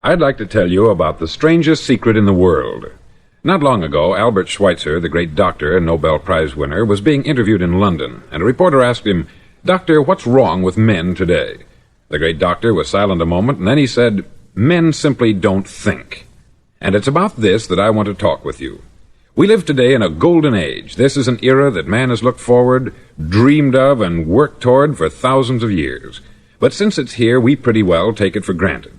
I'd like to tell you about the strangest secret in the world. Not long ago, Albert Schweitzer, the great doctor and Nobel Prize winner, was being interviewed in London, and a reporter asked him, "Doctor, what's wrong with men today?" The great doctor was silent a moment, and then he said, "Men simply don't think." And it's about this that I want to talk with you. We live today in a golden age. This is an era that man has looked forward, dreamed of, and worked toward for thousands of years. But since it's here, we pretty well take it for granted.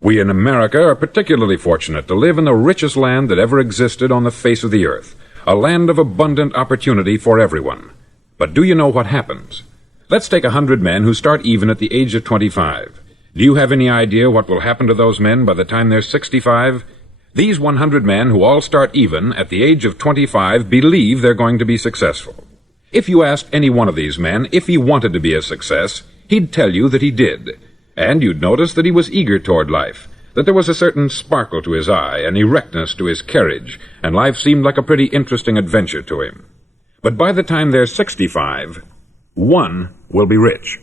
We in America are particularly fortunate to live in the richest land that ever existed on the face of the earth, a land of abundant opportunity for everyone. But do you know what happens? Let's take 100 men who start even at the age of 25. Do you have any idea what will happen to those men by the time they're 65? These 100 men who all start even at the age of 25 believe they're going to be successful. If you asked any one of these men if he wanted to be a success, he'd tell you that he did. And you'd notice that he was eager toward life, that there was a certain sparkle to his eye, an erectness to his carriage, and life seemed like a pretty interesting adventure to him. But by the time they're 65, 1 will be rich,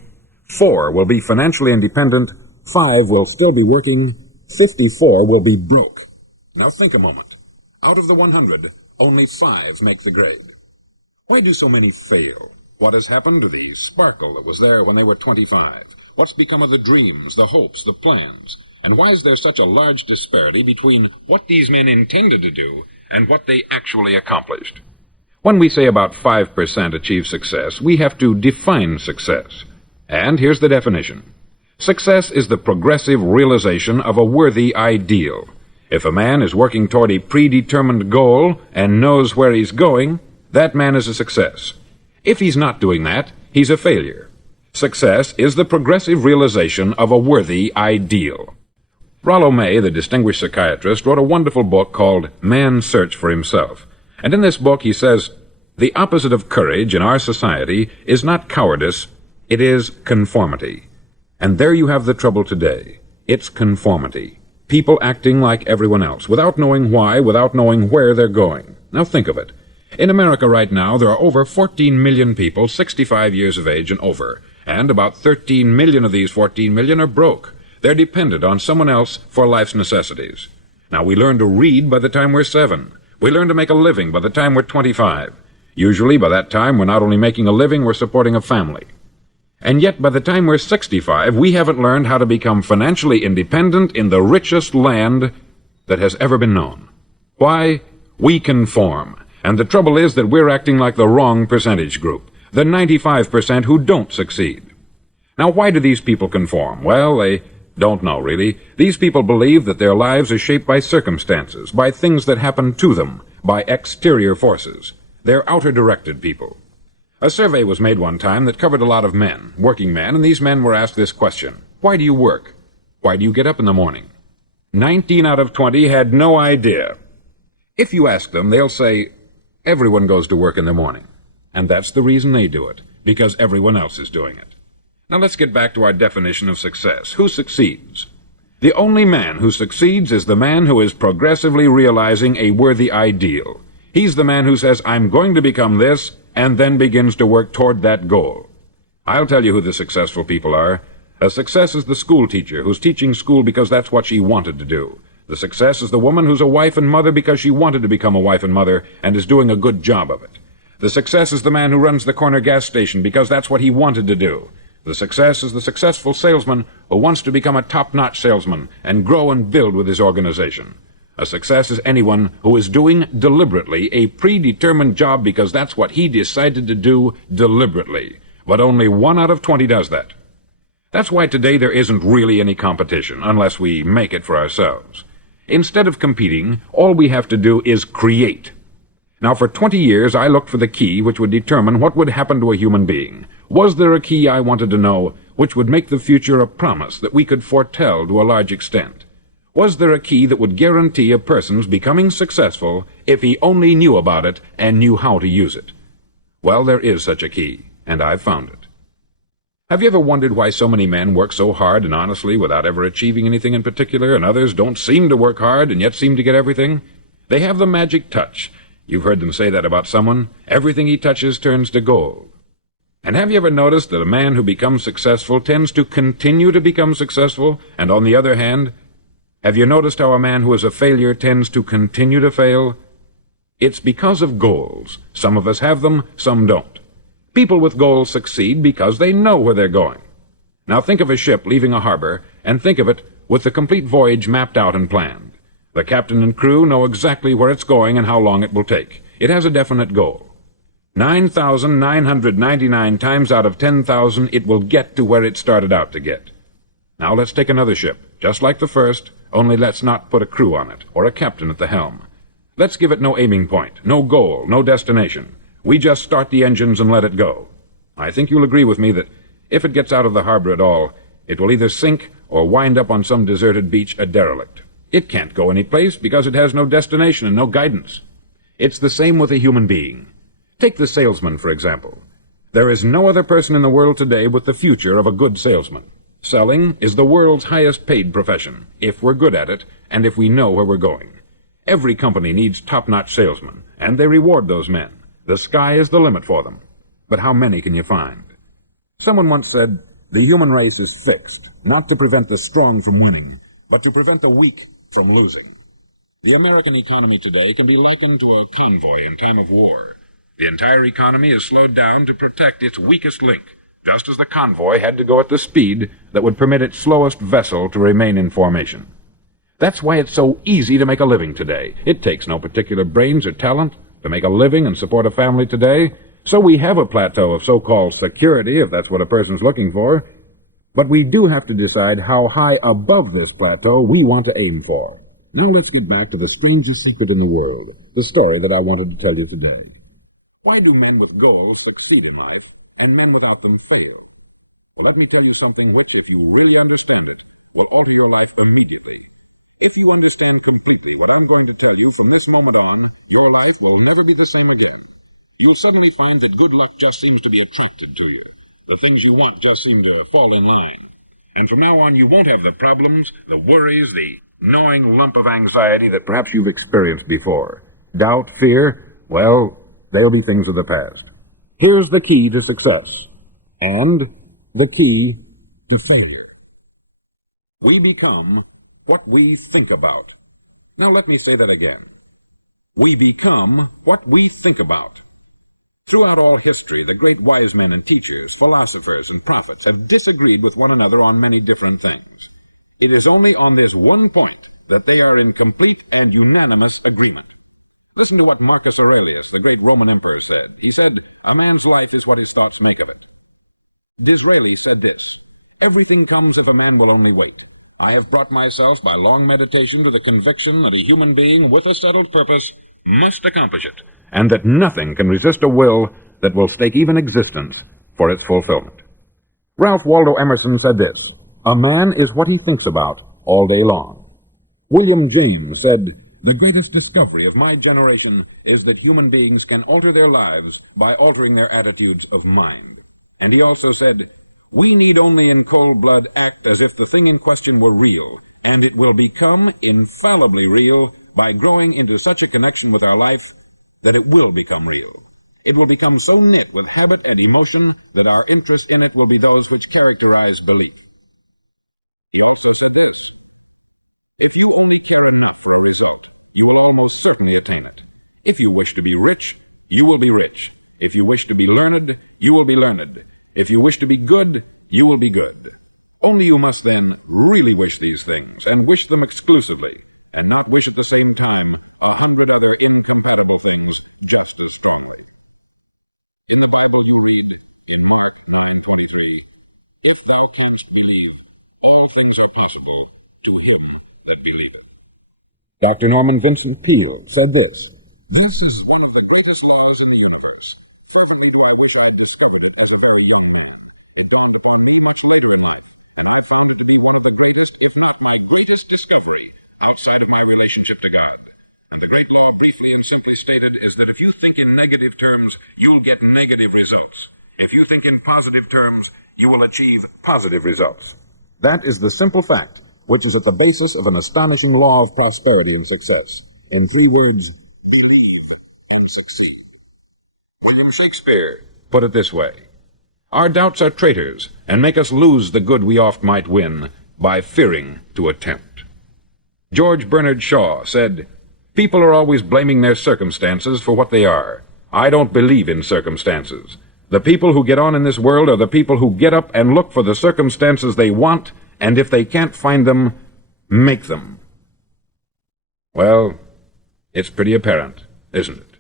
4 will be financially independent, 5 will still be working, 54 will be broke. Now think a moment. Out of the 100, only 5 make the grade. Why do so many fail? What has happened to the sparkle that was there when they were 25? What's become of the dreams, the hopes, the plans? And why is there such a large disparity between what these men intended to do and what they actually accomplished? When we say about 5% achieve success, we have to define success. And here's the definition. Success is the progressive realization of a worthy ideal. If a man is working toward a predetermined goal and knows where he's going, that man is a success. If he's not doing that, he's a failure. Success is the progressive realization of a worthy ideal. Rollo May, the distinguished psychiatrist, wrote a wonderful book called Man's Search for Himself. And in this book he says, "The opposite of courage in our society is not cowardice, it is conformity." And there you have the trouble today. It's conformity. People acting like everyone else, without knowing why, without knowing where they're going. Now think of it. In America right now, there are over 14 million people 65 years of age and over. And about 13 million of these 14 million are broke. They're dependent on someone else for life's necessities. Now, we learn to read by the time we're 7. We learn to make a living by the time we're 25. Usually, by that time, we're not only making a living, we're supporting a family. And yet, by the time we're 65, we haven't learned how to become financially independent in the richest land that has ever been known. Why? We conform. And the trouble is that we're acting like the wrong percentage group. The 95% who don't succeed. Now, why do these people conform? Well, they don't know, really. These people believe that their lives are shaped by circumstances, by things that happen to them, by exterior forces. They're outer-directed people. A survey was made one time that covered a lot of men, working men, and these men were asked this question: why do you work? Why do you get up in the morning? 19 out of 20 had no idea. If you ask them, they'll say, everyone goes to work in the morning. And that's the reason they do it, because everyone else is doing it. Now let's get back to our definition of success. Who succeeds? The only man who succeeds is the man who is progressively realizing a worthy ideal. He's the man who says, I'm going to become this, and then begins to work toward that goal. I'll tell you who the successful people are. A success is the school teacher who's teaching school because that's what she wanted to do. The success is the woman who's a wife and mother because she wanted to become a wife and mother and is doing a good job of it. The success is the man who runs the corner gas station because that's what he wanted to do. The success is the successful salesman who wants to become a top-notch salesman and grow and build with his organization. A success is anyone who is doing deliberately a predetermined job because that's what he decided to do deliberately. But only 1 out of 20 does that. That's why today there isn't really any competition unless we make it for ourselves. Instead of competing, all we have to do is create. Now, for 20 years, I looked for the key which would determine what would happen to a human being. Was there a key, I wanted to know, which would make the future a promise that we could foretell to a large extent? Was there a key that would guarantee a person's becoming successful if he only knew about it and knew how to use it? Well, there is such a key, and I've found it. Have you ever wondered why so many men work so hard and honestly without ever achieving anything in particular, and others don't seem to work hard and yet seem to get everything? They have the magic touch. You've heard them say that about someone. Everything he touches turns to gold. And have you ever noticed that a man who becomes successful tends to continue to become successful, and on the other hand, Have you noticed how a man who is a failure tends to continue to fail? It's because of goals. Some of us have them, some don't. People with goals succeed because they know where they're going. Now think of a ship leaving a harbor, and think of it with the complete voyage mapped out and planned. The captain and crew know exactly where it's going and how long it will take. It has a definite goal. 9,999 times out of 10,000 it will get to where it started out to get. Now let's take another ship, just like the first, only let's not put a crew on it, or a captain at the helm. Let's give it no aiming point, no goal, no destination. We just start the engines and let it go. I think you'll agree with me that if it gets out of the harbor at all, it will either sink or wind up on some deserted beach a derelict. It can't go any place because it has no destination and no guidance. It's the same with a human being. Take the salesman, for example. There is no other person in the world today with the future of a good salesman. Selling is the world's highest paid profession, if we're good at it, and if we know where we're going. Every company needs top-notch salesmen, and they reward those men. The sky is the limit for them. But how many can you find? Someone once said, the human race is fixed, not to prevent the strong from winning, but to prevent the weak from losing. The American economy today can be likened to a convoy in time of war. The entire economy is slowed down to protect its weakest link, just as the convoy had to go at the speed that would permit its slowest vessel to remain in formation. That's why it's so easy to make a living today. It takes no particular brains or talent to make a living and support a family today, so we have a plateau of so-called security, if that's what a person's looking for, but we do have to decide how high above this plateau we want to aim for. Now let's get back to the strangest secret in the world, the story that I wanted to tell you today. Why do men with goals succeed in life, and men without them fail? Well, let me tell you something which, if you really understand it, will alter your life immediately. If you understand completely what I'm going to tell you from this moment on, your life will never be the same again. You'll suddenly find that good luck just seems to be attracted to you. The things you want just seem to fall in line. And from now on, you won't have the problems, the worries, the gnawing lump of anxiety that perhaps you've experienced before. Doubt, fear, well, they'll be things of the past. Here's the key to success, and the key to failure. We become what we think about. Now let me say that again. We become what we think about. Throughout all history, the great wise men and teachers, philosophers and prophets have disagreed with one another on many different things. It is only on this one point that they are in complete and unanimous agreement. Listen to what Marcus Aurelius, the great Roman emperor, said. He said, a man's life is what his thoughts make of it. Disraeli said this, everything comes if a man will only wait. I have brought myself by long meditation to the conviction that a human being with a settled purpose must accomplish it, and that nothing can resist a will that will stake even existence for its fulfillment. Ralph Waldo Emerson said this, a man is what he thinks about all day long. William James said, the greatest discovery of my generation is that human beings can alter their lives by altering their attitudes of mind. And he also said, we need only in cold blood act as if the thing in question were real, and it will become infallibly real by growing into such a connection with our life that it will become real. It will become so knit with habit and emotion that our interest in it will be those which characterize belief. He also said this, if you only care enough for a result, you will almost certainly attain it. If you wish to be rich, you will be rich. If you wish to be learned, you will be learned. If you wish to be good, you will be good. Only you must then really wish these things, and wish them exclusively, and not wish at the same time 100 other incompatible things just as strongly. In the Bible you read in Mark 9:23, if thou canst believe, all things are possible to him that believeth. Dr. Norman Vincent Peale said this, this is one of the greatest laws in the universe. Certainly do I wish I had discovered it as a very young man. It dawned upon me much later in life, and I found it to be one of the greatest, if not my greatest discovery outside of my relationship to God. And the great law, briefly and simply stated, is that if you think in negative terms, you'll get negative results. If you think in positive terms, you will achieve positive results. That is the simple fact, which is at the basis of an astonishing law of prosperity and success. In 3 words, believe and succeed. William Shakespeare put it this way, our doubts are traitors, and make us lose the good we oft might win by fearing to attempt. George Bernard Shaw said, "People are always blaming their circumstances for what they are. I don't believe in circumstances. The people who get on in this world are the people who get up and look for the circumstances they want, and if they can't find them, make them." Well, it's pretty apparent, isn't it?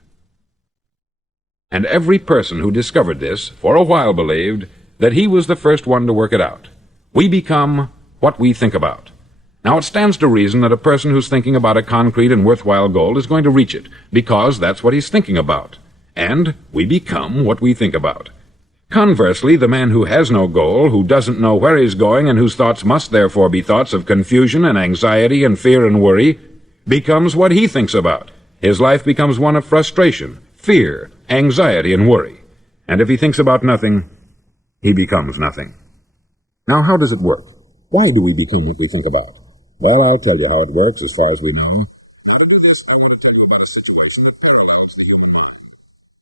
And every person who discovered this for a while believed that he was the first one to work it out. We become what we think about. Now, it stands to reason that a person who's thinking about a concrete and worthwhile goal is going to reach it, because that's what he's thinking about. And we become what we think about. Conversely, the man who has no goal, who doesn't know where he's going, and whose thoughts must therefore be thoughts of confusion and anxiety and fear and worry, becomes what he thinks about. His life becomes one of frustration, fear, anxiety, and worry. And if he thinks about nothing, he becomes nothing. Now, how does it work? Why do we become what we think about? Well, I'll tell you how it works as far as we know. Now, to do this, I want to tell you about a situation that parallels the human mind.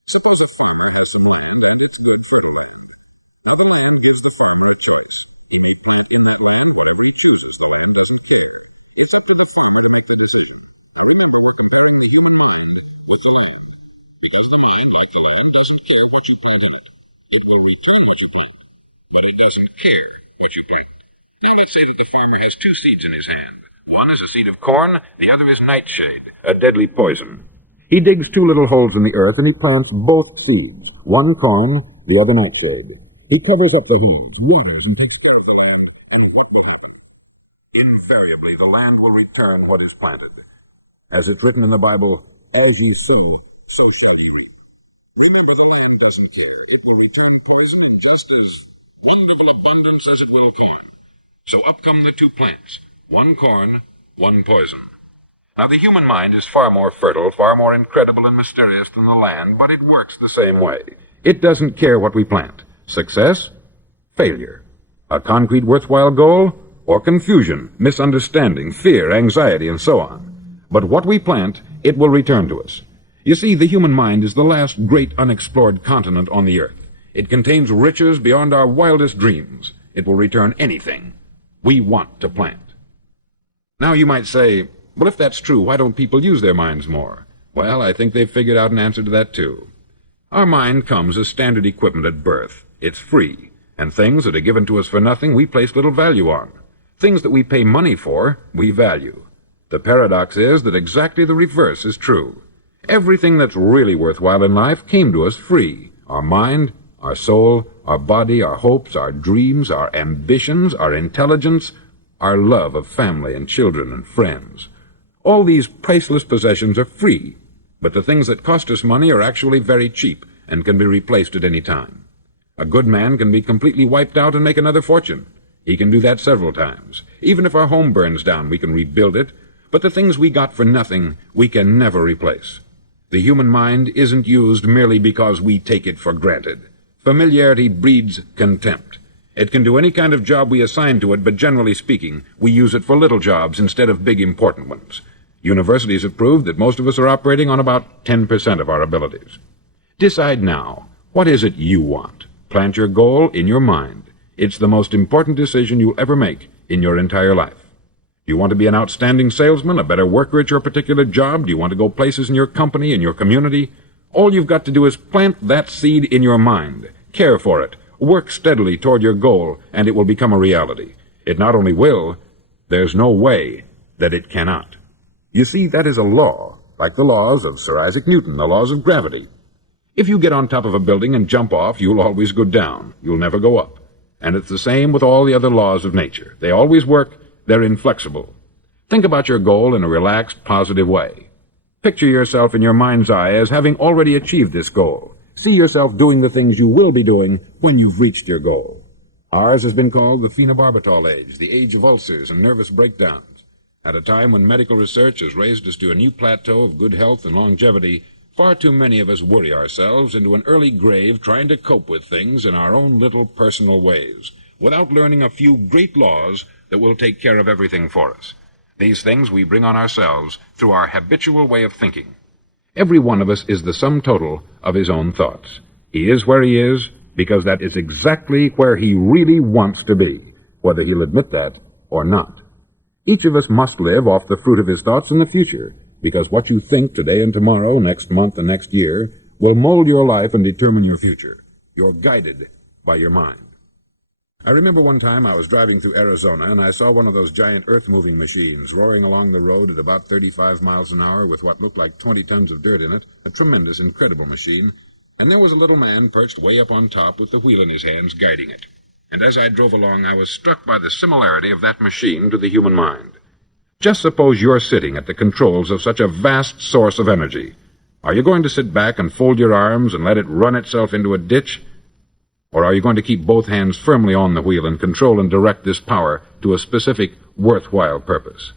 Suppose a farmer has some land and it's good fertile. Now, the land gives the farmer a choice. He may plant in that land whatever he chooses. The land doesn't care. It's up to the farmer to make the decision. Now, remember, we're comparing the human mind with the land. Because the mind, like the land, doesn't care what you plant in it. It will return what you plant. But it doesn't care what you plant. Now let's say that the farmer has two seeds in his hand. One is a seed of corn, the other is nightshade, a deadly poison. He digs two little holes in the earth and he plants both seeds, one corn, the other nightshade. He covers up the weeds, waters, and takes care of the land, and what will happen? Invariably, the land will return what is planted. As it's written in the Bible, "As ye sow, so shall ye reap." Remember, the land doesn't care. It will return poison in just as wonderful abundance as it will corn. So up come the two plants, one corn, one poison. Now, the human mind is far more fertile, far more incredible and mysterious than the land, but it works the same way. It doesn't care what we plant. Success, failure. A concrete worthwhile goal, or confusion, misunderstanding, fear, anxiety, and so on. But what we plant, it will return to us. You see, the human mind is the last great unexplored continent on the earth. It contains riches beyond our wildest dreams. It will return anything we want to plant. Now you might say, well, if that's true, why don't people use their minds more? Well, I think they've figured out an answer to that too. Our mind comes as standard equipment at birth. It's free, and things that are given to us for nothing we place little value on. Things that we pay money for, we value. The paradox is that exactly the reverse is true. Everything that's really worthwhile in life came to us free. Our mind, our soul, our body, our hopes, our dreams, our ambitions, our intelligence, our love of family and children and friends. All these priceless possessions are free, but the things that cost us money are actually very cheap and can be replaced at any time. A good man can be completely wiped out and make another fortune. He can do that several times. Even if our home burns down, we can rebuild it, but the things we got for nothing, we can never replace. The human mind isn't used merely because we take it for granted. Familiarity breeds contempt. It can do any kind of job we assign to it, but generally speaking, we use it for little jobs instead of big important ones. Universities have proved that most of us are operating on about 10% of our abilities. Decide now, what is it you want? Plant your goal in your mind. It's the most important decision you'll ever make in your entire life. Do you want to be an outstanding salesman, a better worker at your particular job? Do you want to go places in your company, in your community? All you've got to do is plant that seed in your mind. Care for it. Work steadily toward your goal, and it will become a reality. It not only will, there's no way that it cannot. You see, that is a law, like the laws of Sir Isaac Newton, the laws of gravity. If you get on top of a building and jump off, you'll always go down. You'll never go up. And it's the same with all the other laws of nature. They always work. They're inflexible. Think about your goal in a relaxed, positive way. Picture yourself in your mind's eye as having already achieved this goal. See yourself doing the things you will be doing when you've reached your goal. Ours has been called the phenobarbital age, the age of ulcers and nervous breakdowns. At a time when medical research has raised us to a new plateau of good health and longevity, far too many of us worry ourselves into an early grave trying to cope with things in our own little personal ways, without learning a few great laws that will take care of everything for us. These things we bring on ourselves through our habitual way of thinking. Every one of us is the sum total of his own thoughts. He is where he is because that is exactly where he really wants to be, whether he'll admit that or not. Each of us must live off the fruit of his thoughts in the future, because what you think today and tomorrow, next month and next year, will mold your life and determine your future. You're guided by your mind. I remember one time I was driving through Arizona, and I saw one of those giant earth-moving machines roaring along the road at about 35 miles an hour with what looked like 20 tons of dirt in it, a tremendous, incredible machine, and there was a little man perched way up on top with the wheel in his hands guiding it. And as I drove along, I was struck by the similarity of that machine to the human mind. Just suppose you're sitting at the controls of such a vast source of energy. Are you going to sit back and fold your arms and let it run itself into a ditch? Or are you going to keep both hands firmly on the wheel and control and direct this power to a specific, worthwhile purpose?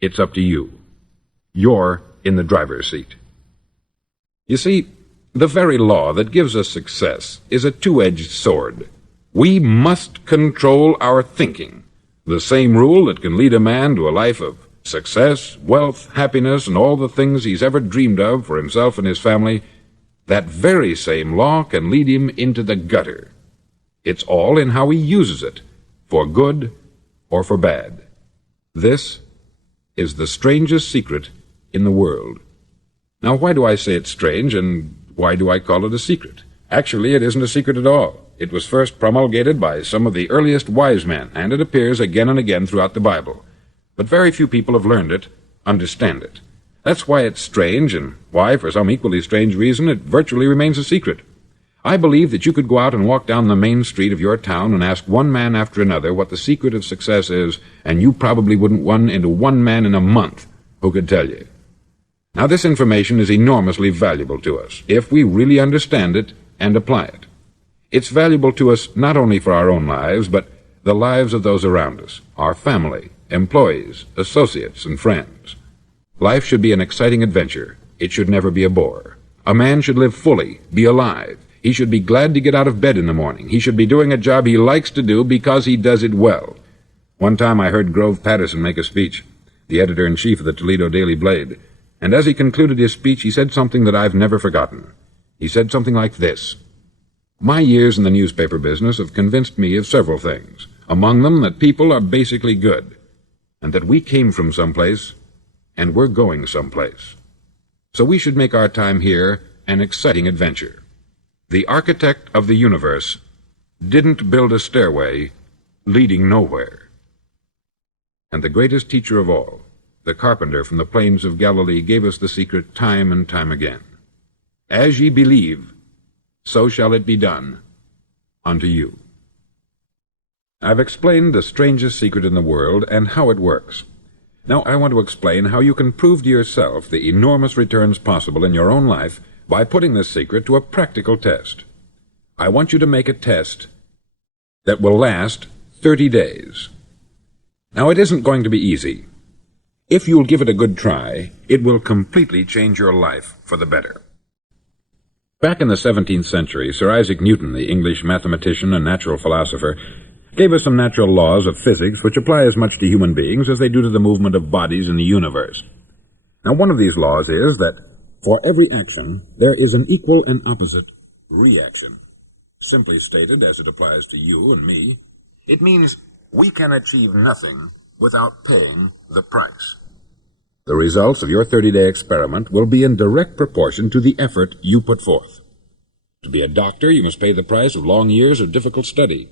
It's up to you. You're in the driver's seat. You see, the very law that gives us success is a two-edged sword. We must control our thinking. The same rule that can lead a man to a life of success, wealth, happiness, and all the things he's ever dreamed of for himself and his family, that very same law can lead him into the gutter. It's all in how he uses it, for good or for bad. This is the strangest secret in the world. Now, why do I say it's strange, and why do I call it a secret? Actually, it isn't a secret at all. It was first promulgated by some of the earliest wise men, and it appears again and again throughout the Bible. But very few people have learned it, understand it. That's why it's strange, and why, for some equally strange reason, it virtually remains a secret. I believe that you could go out and walk down the main street of your town and ask one man after another what the secret of success is, and you probably wouldn't run into one man in a month who could tell you. Now, this information is enormously valuable to us, if we really understand it and apply it. It's valuable to us not only for our own lives, but the lives of those around us, our family, employees, associates, and friends. Life should be an exciting adventure. It should never be a bore. A man should live fully, be alive. He should be glad to get out of bed in the morning. He should be doing a job he likes to do because he does it well. One time I heard Grove Patterson make a speech, the editor-in-chief of the Toledo Daily Blade, and as he concluded his speech, he said something that I've never forgotten. He said something like this: "My years in the newspaper business have convinced me of several things, among them that people are basically good, and that we came from someplace, and we're going someplace. So we should make our time here an exciting adventure. The architect of the universe didn't build a stairway leading nowhere." And the greatest teacher of all, the carpenter from the plains of Galilee, gave us the secret time and time again. As ye believe, so shall it be done unto you. I've explained the strangest secret in the world and how it works. Now I want to explain how you can prove to yourself the enormous returns possible in your own life by putting this secret to a practical test. I want you to make a test that will last 30 days. Now, it isn't going to be easy. If you'll give it a good try, it will completely change your life for the better. Back in the 17th century, Sir Isaac Newton, the English mathematician and natural philosopher, gave us some natural laws of physics which apply as much to human beings as they do to the movement of bodies in the universe. Now, one of these laws is that for every action, there is an equal and opposite reaction. Simply stated, as it applies to you and me, it means we can achieve nothing without paying the price. The results of your 30-day experiment will be in direct proportion to the effort you put forth. To be a doctor, you must pay the price of long years of difficult study.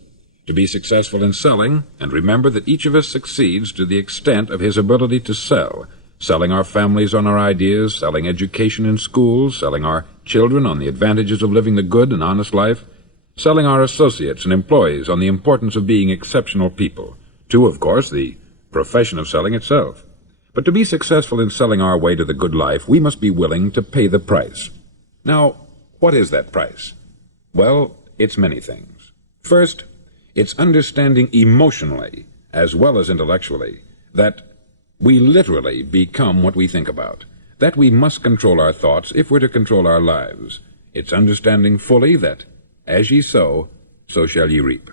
To be successful in selling, and remember that each of us succeeds to the extent of his ability to sell, selling our families on our ideas, selling education in schools, selling our children on the advantages of living the good and honest life, selling our associates and employees on the importance of being exceptional people, to, of course, the profession of selling itself. But to be successful in selling our way to the good life, we must be willing to pay the price. Now, what is that price? Well, it's many things. First, it's understanding emotionally, as well as intellectually, that we literally become what we think about, that we must control our thoughts if we're to control our lives. It's understanding fully that, as ye sow, so shall ye reap.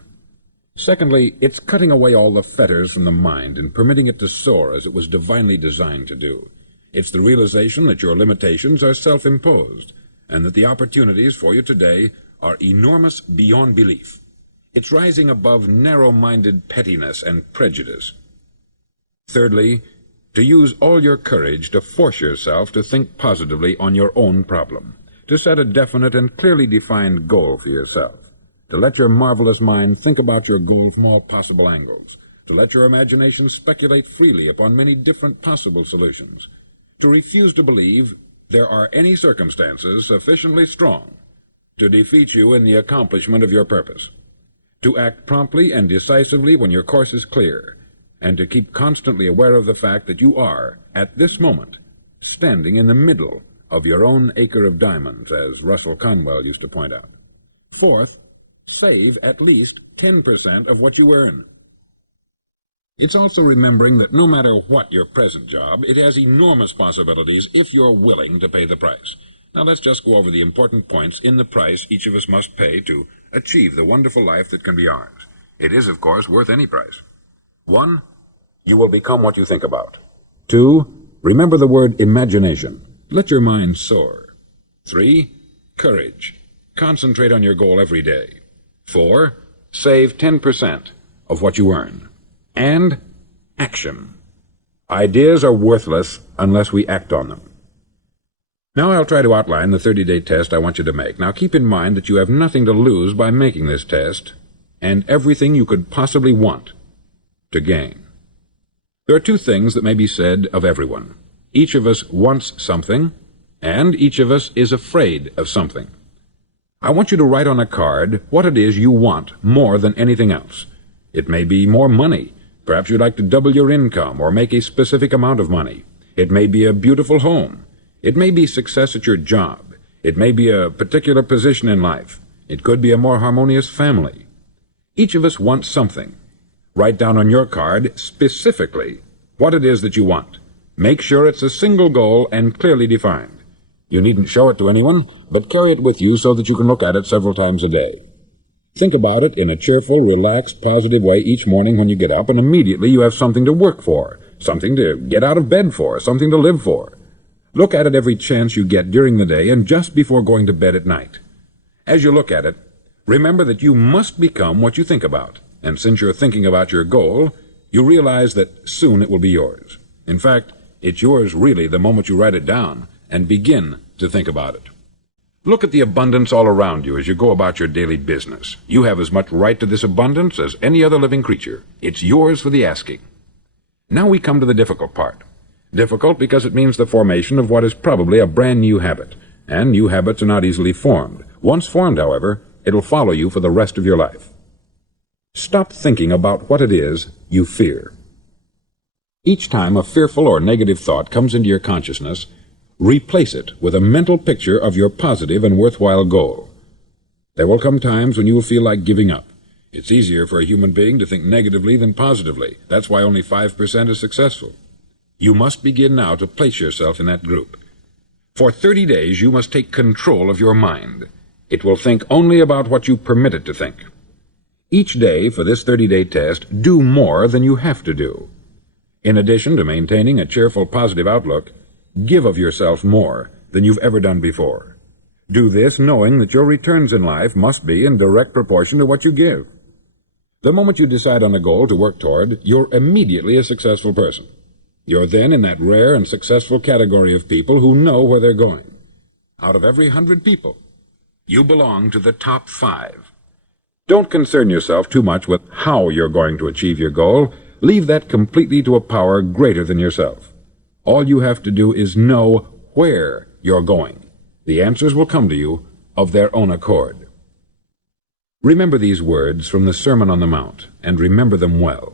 Secondly, it's cutting away all the fetters from the mind and permitting it to soar as it was divinely designed to do. It's the realization that your limitations are self-imposed, and that the opportunities for you today are enormous beyond belief. It's rising above narrow-minded pettiness and prejudice. Thirdly, to use all your courage to force yourself to think positively on your own problem, to set a definite and clearly defined goal for yourself, to let your marvelous mind think about your goal from all possible angles, to let your imagination speculate freely upon many different possible solutions, to refuse to believe there are any circumstances sufficiently strong to defeat you in the accomplishment of your purpose, to act promptly and decisively when your course is clear, and to keep constantly aware of the fact that you are, at this moment, standing in the middle of your own acre of diamonds, as Russell Conwell used to point out. Fourth, save at least 10% of what you earn. It's also remembering that no matter what your present job, it has enormous possibilities if you're willing to pay the price. Now let's just go over the important points in the price each of us must pay to achieve the wonderful life that can be ours. It is, of course, worth any price. 1. You will become what you think about. 2. Remember the word imagination. Let your mind soar. 3. Courage. Concentrate on your goal every day. 4. Save 10% of what you earn. And action. Ideas are worthless unless we act on them. Now I'll try to outline the 30-day test I want you to make. Now keep in mind that you have nothing to lose by making this test, and everything you could possibly want to gain. There are two things that may be said of everyone. Each of us wants something, and each of us is afraid of something. I want you to write on a card what it is you want more than anything else. It may be more money. Perhaps you'd like to double your income or make a specific amount of money. It may be a beautiful home. It may be success at your job. It may be a particular position in life. It could be a more harmonious family. Each of us wants something. Write down on your card specifically what it is that you want. Make sure it's a single goal and clearly defined. You needn't show it to anyone, but carry it with you so that you can look at it several times a day. Think about it in a cheerful, relaxed, positive way each morning when you get up, and immediately you have something to work for, something to get out of bed for, something to live for. Look at it every chance you get during the day and just before going to bed at night. As you look at it, remember that you must become what you think about. And since you're thinking about your goal, you realize that soon it will be yours. In fact, it's yours really the moment you write it down and begin to think about it. Look at the abundance all around you as you go about your daily business. You have as much right to this abundance as any other living creature. It's yours for the asking. Now we come to the difficult part. Difficult because it means the formation of what is probably a brand new habit. And new habits are not easily formed. Once formed, however, it'll follow you for the rest of your life. Stop thinking about what it is you fear. Each time a fearful or negative thought comes into your consciousness, replace it with a mental picture of your positive and worthwhile goal. There will come times when you will feel like giving up. It's easier for a human being to think negatively than positively. That's why only 5% is successful. You must begin now to place yourself in that group. For 30 days, you must take control of your mind. It will think only about what you permit it to think. Each day for this 30-day test, do more than you have to do. In addition to maintaining a cheerful, positive outlook, give of yourself more than you've ever done before. Do this knowing that your returns in life must be in direct proportion to what you give. The moment you decide on a goal to work toward, you're immediately a successful person. You're then in that rare and successful category of people who know where they're going. Out of every 100 people, you belong to the top 5. Don't concern yourself too much with how you're going to achieve your goal. Leave that completely to a power greater than yourself. All you have to do is know where you're going. The answers will come to you of their own accord. Remember these words from the Sermon on the Mount, and remember them well.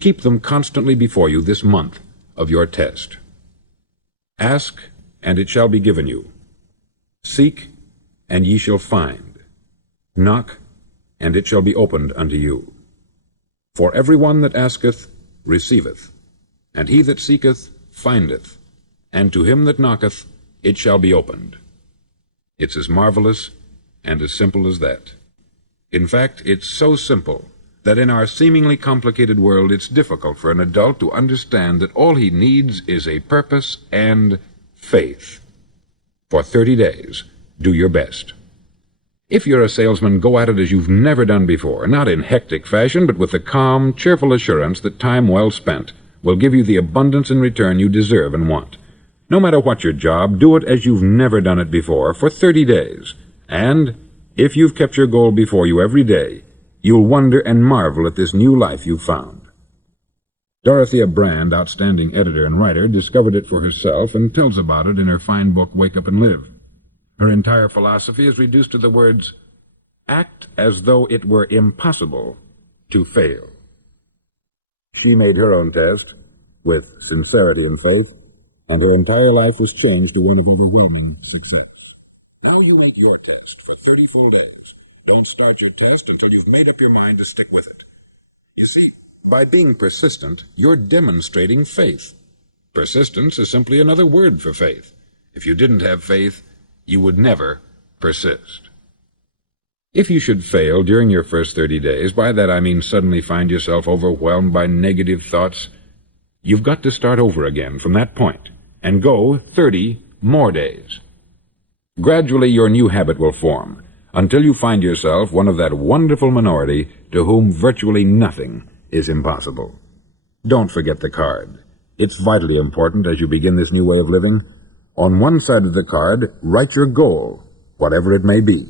Keep them constantly before you this month of your test. Ask, and it shall be given you. Seek, and ye shall find. Knock, and it shall be opened unto you. For every one that asketh receiveth, and he that seeketh findeth, and to him that knocketh it shall be opened. It's as marvelous and as simple as that. In fact, it's so simple that in our seemingly complicated world it's difficult for an adult to understand that all he needs is a purpose and faith. For 30 days, do your best. If you're a salesman, go at it as you've never done before, not in hectic fashion, but with the calm, cheerful assurance that time well spent will give you the abundance in return you deserve and want. No matter what your job, do it as you've never done it before for 30 days. And if you've kept your goal before you every day, you'll wonder and marvel at this new life you've found. Dorothea Brand, outstanding editor and writer, discovered it for herself and tells about it in her fine book, Wake Up and Live. Her entire philosophy is reduced to the words, act as though it were impossible to fail. She made her own test with sincerity and faith, and her entire life was changed to one of overwhelming success. Now you make your test for 30 full days. Don't start your test until you've made up your mind to stick with it. You see, by being persistent, you're demonstrating faith. Persistence is simply another word for faith. If you didn't have faith, you would never persist. If you should fail during your first 30 days, by that I mean suddenly find yourself overwhelmed by negative thoughts, you've got to start over again from that point and go 30 more days. Gradually your new habit will form until you find yourself one of that wonderful minority to whom virtually nothing is impossible. Don't forget the card. It's vitally important as you begin this new way of living. On one side of the card, write your goal, whatever it may be.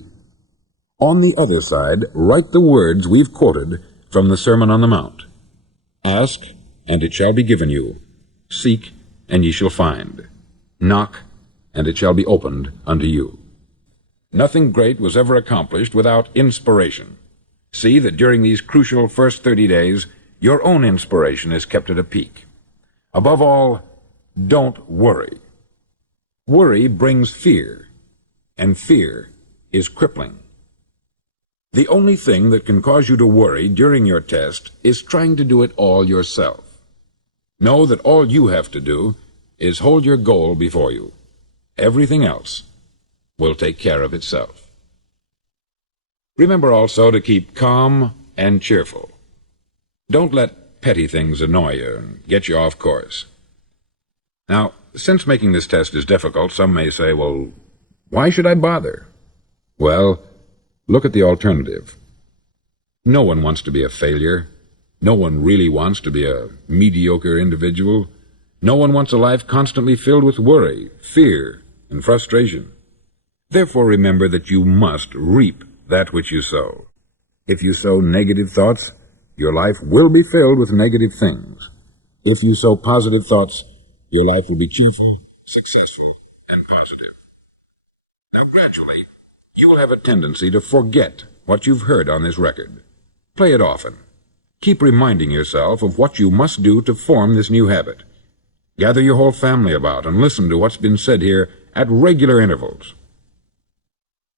On the other side, write the words we've quoted from the Sermon on the Mount. Ask, and it shall be given you. Seek, and ye shall find. Knock, and it shall be opened unto you. Nothing great was ever accomplished without inspiration. See that during these crucial first 30 days, your own inspiration is kept at a peak. Above all, don't worry. Worry brings fear, and fear is crippling. The only thing that can cause you to worry during your test is trying to do it all yourself. Know that all you have to do is hold your goal before you. Everything else will take care of itself. Remember also to keep calm and cheerful. Don't let petty things annoy you and get you off course. Now, since making this test is difficult, some may say, well, why should I bother? Well, look at the alternative. No one wants to be a failure. No one really wants to be a mediocre individual. No one wants a life constantly filled with worry, fear, and frustration. Therefore, remember that you must reap that which you sow. If you sow negative thoughts, your life will be filled with negative things. If you sow positive thoughts, your life will be cheerful, successful, and positive. Now, gradually, you will have a tendency to forget what you've heard on this record. Play it often. Keep reminding yourself of what you must do to form this new habit. Gather your whole family about and listen to what's been said here at regular intervals.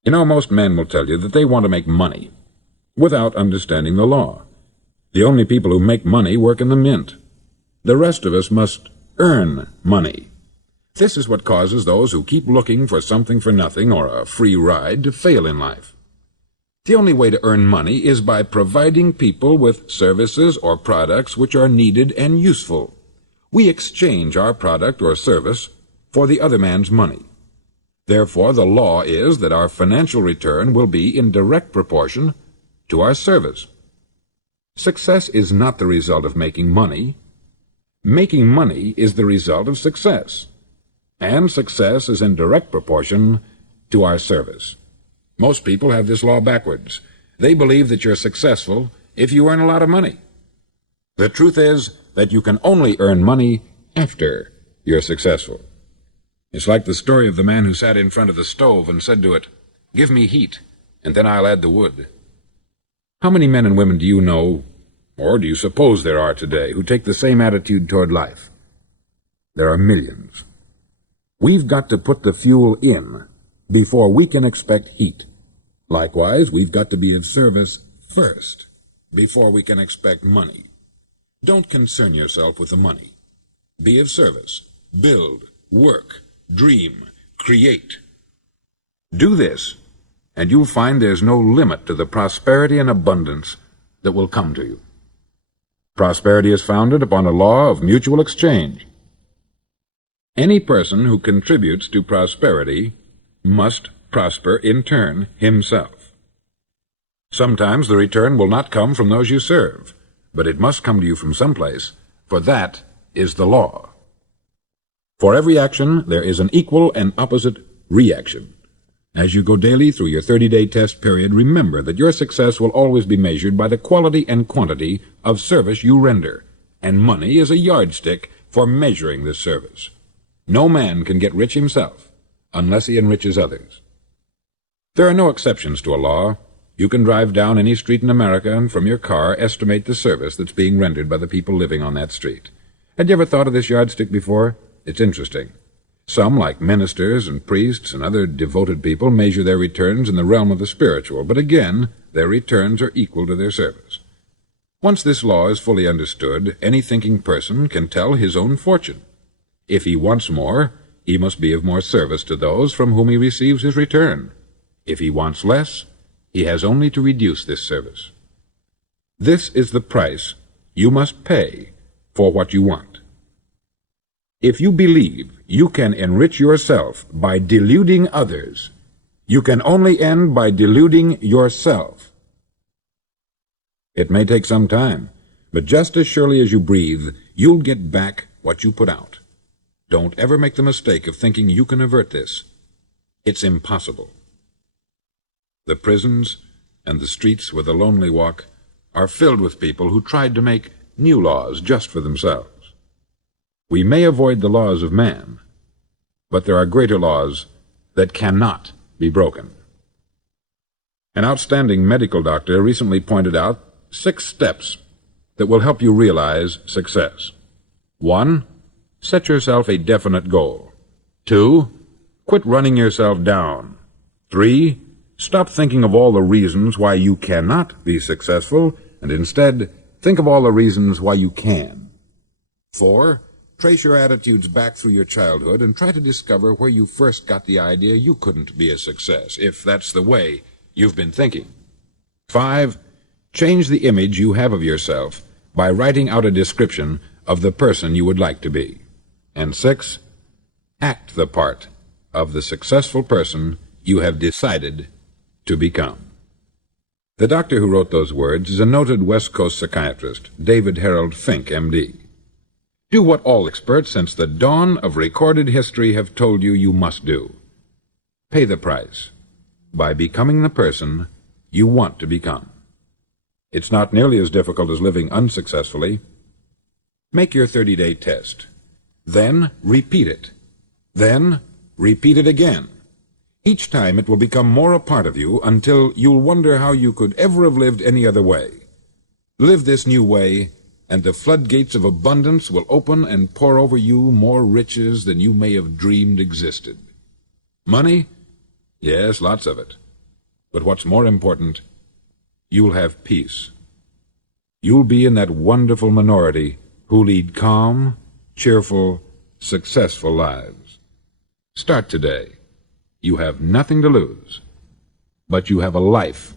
You know, most men will tell you that they want to make money without understanding the law. The only people who make money work in the mint. The rest of us must earn money. This is what causes those who keep looking for something for nothing or a free ride to fail in life. The only way to earn money is by providing people with services or products which are needed and useful. We exchange our product or service for the other man's money. Therefore, the law is that our financial return will be in direct proportion to our service. Success is not the result of making money. Making money is the result of success. And success is in direct proportion to our service. Most people have this law backwards. They believe that you're successful if you earn a lot of money. The truth is that you can only earn money after you're successful. It's like the story of the man who sat in front of the stove and said to it, "Give me heat, and then I'll add the wood." How many men and women do you know, or do you suppose there are today, who take the same attitude toward life? There are millions. We've got to put the fuel in before we can expect heat. Likewise, we've got to be of service first before we can expect money. Don't concern yourself with the money. Be of service. Build, work, dream, create. Do this, and you'll find there's no limit to the prosperity and abundance that will come to you. Prosperity is founded upon a law of mutual exchange. Any person who contributes to prosperity must prosper in turn himself. Sometimes the return will not come from those you serve, but it must come to you from someplace, for that is the law. For every action, there is an equal and opposite reaction. As you go daily through your 30-day test period, remember that your success will always be measured by the quality and quantity of service you render, and money is a yardstick for measuring this service. No man can get rich himself unless he enriches others. There are no exceptions to a law. You can drive down any street in America and from your car estimate the service that's being rendered by the people living on that street. Had you ever thought of this yardstick before? It's interesting. Some, like ministers and priests and other devoted people, measure their returns in the realm of the spiritual, but again, their returns are equal to their service. Once this law is fully understood, any thinking person can tell his own fortune. If he wants more, he must be of more service to those from whom he receives his return. If he wants less, he has only to reduce this service. This is the price you must pay for what you want. If you believe you can enrich yourself by deluding others, you can only end by deluding yourself. It may take some time, but just as surely as you breathe, you'll get back what you put out. Don't ever make the mistake of thinking you can avert this. It's impossible. The prisons and the streets where the lonely walk are filled with people who tried to make new laws just for themselves. We may avoid the laws of man, but there are greater laws that cannot be broken. An outstanding medical doctor recently pointed out 6 steps that will help you realize success. 1. Set yourself a definite goal. 2. Quit running yourself down. 3. Stop thinking of all the reasons why you cannot be successful, and instead think of all the reasons why you can. 4. Trace your attitudes back through your childhood and try to discover where you first got the idea you couldn't be a success, if that's the way you've been thinking. 5. Change the image you have of yourself by writing out a description of the person you would like to be. And 6. Act the part of the successful person you have decided to become. The doctor who wrote those words is a noted West Coast psychiatrist, David Harold Fink, M.D. Do what all experts since the dawn of recorded history have told you you must do. Pay the price by becoming the person you want to become. It's not nearly as difficult as living unsuccessfully. Make your 30-day test. Then repeat it. Then repeat it again. Each time it will become more a part of you until you'll wonder how you could ever have lived any other way. Live this new way, and the floodgates of abundance will open and pour over you more riches than you may have dreamed existed. Money? Yes, lots of it. But what's more important, you'll have peace. You'll be in that wonderful minority who lead calm, cheerful, successful lives. Start today. You have nothing to lose, but you have a life